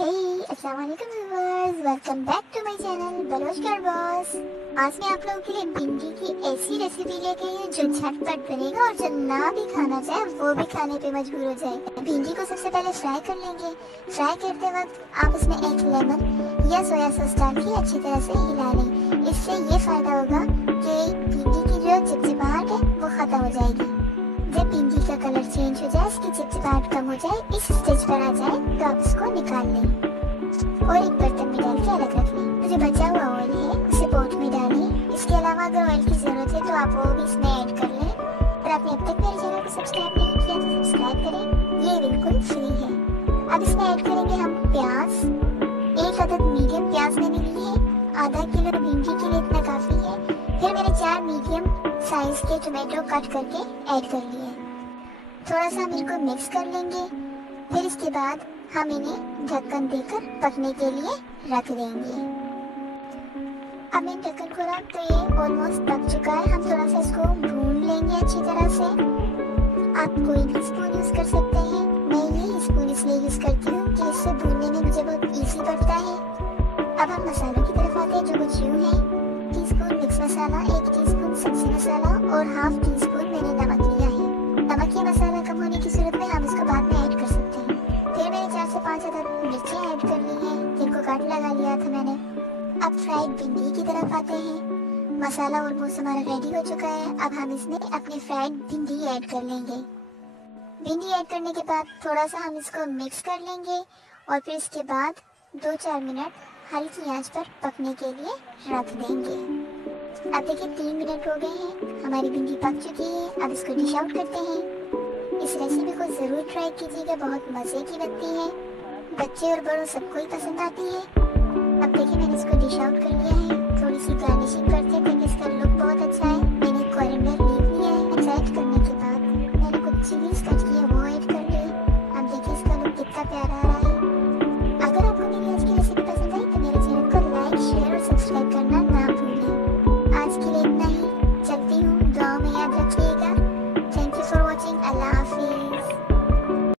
अस्सलाम वालेकुम viewers, welcome back to my channel Baloch कर बॉस। आज मैं आप लोगों के लिए भिंडी की ऐसी रेसिपी लेके आई हूँ जो झटपट बनेगा और जो ना भी खाना चाहे वो भी खाने पे मजबूर हो जाए। भिंडी को सबसे पहले फ्राई कर लेंगे। फ्राई करते वक्त आप इसमें एक लेमन या सोया सॉस डाल के अच्छी तरह से हिला लें। इससे ये फायदा होगा कि भिंडी की जो चिपचिपाहट है वो खत्म हो जाएगी। जब भिंडी का कलर चेंज हो जाए, इसकी चिपचिपाहट कम हो जाए, इस स्टेज पर आ जाए तो आप इसको निकाल लें और एक बर्तन में डाल के अलग रख लें। जो बचा हुआ ऑयल है उसे पोट में डालें। इसके अलावा अगर ऑयल की जरूरत है तो आप वो भी इसमें ऐड कर लें। और आपने अब तक मेरे चैनल को सब्सक्राइब नहीं किया तो सब्सक्राइब करें, ये बिल्कुल फ्री है। अब इसमें ऐड करेंगे हम प्याज। एक अदद मीडियम प्याज मैंने ली है, आधा किलो भिंडी के लिए इतना काफी है। फिर मैंने 4 मीडियम साइज के टोमेटो कट करके ऐड कर लिए। थोड़ा सा हम इनको मिक्स कर लेंगे। फिर इसके बाद हम इन्हें ढक्कन देकर पकने के लिए रख देंगे। अब मैं ढक्कन खोला तो ये ऑलमोस्ट पक चुका है। हम थोड़ा सा इसको भून लेंगे अच्छी तरह से। आप कोई भी स्पून यूज कर सकते हैं, मैं ये स्पून इसलिए यूज करती हूँ कि इससे भूनने में मुझे बहुत इजी पड़ता है। अब हम मसालों की तरफ आते हैं, जो कुछ यूँ है। टीस्पून मिक्स मसाला, 1 टीस्पून सब्जी मसाला और हाफ टी स्पून मैंने नमक लिया है। नमक या मसाला कम होने की सूरत में हम इसको बाद में ऐड कर सकते हैं। फिर मैंने 4 से 5 अदद मिर्चें ऐड कर ली हैं, जिनको काट लगा लिया था मैंने। अब फ्राइड भिंडी की तरफ आते हैं। मसाला ऑलमोस्ट हमारा रेडी हो चुका है। अब हम इसमें अपनी फ्राइड भिंडी ऐड कर लेंगे। भिंडी ऐड करने के बाद थोड़ा सा हम इसको मिक्स कर लेंगे और फिर इसके बाद 2-4 मिनट हल्की आंच पर पकने के लिए रख देंगे। अब देखिए 3 मिनट हो गए हैं, हमारी भिंडी पक चुकी है। अब इसको डिश आउट करते हैं। इस रेसिपी को ज़रूर ट्राई कीजिएगा, बहुत मज़े की बनती है। बच्चे और बड़ों सबको ही पसंद आती है। अब देखिए मैंने इसको डिश आउट कर लिया है। थोड़ी सी गार्निशिंग करते हैं ताकि इसका लुक बहुत अच्छा है। मैंने कोरिएंडर लीफ लिया है। ऐड करने के बाद मैंने कुछ चिलीज कट किए वो ऐड कर ली। अब देखिए इसका लुक कितना प्यारा है।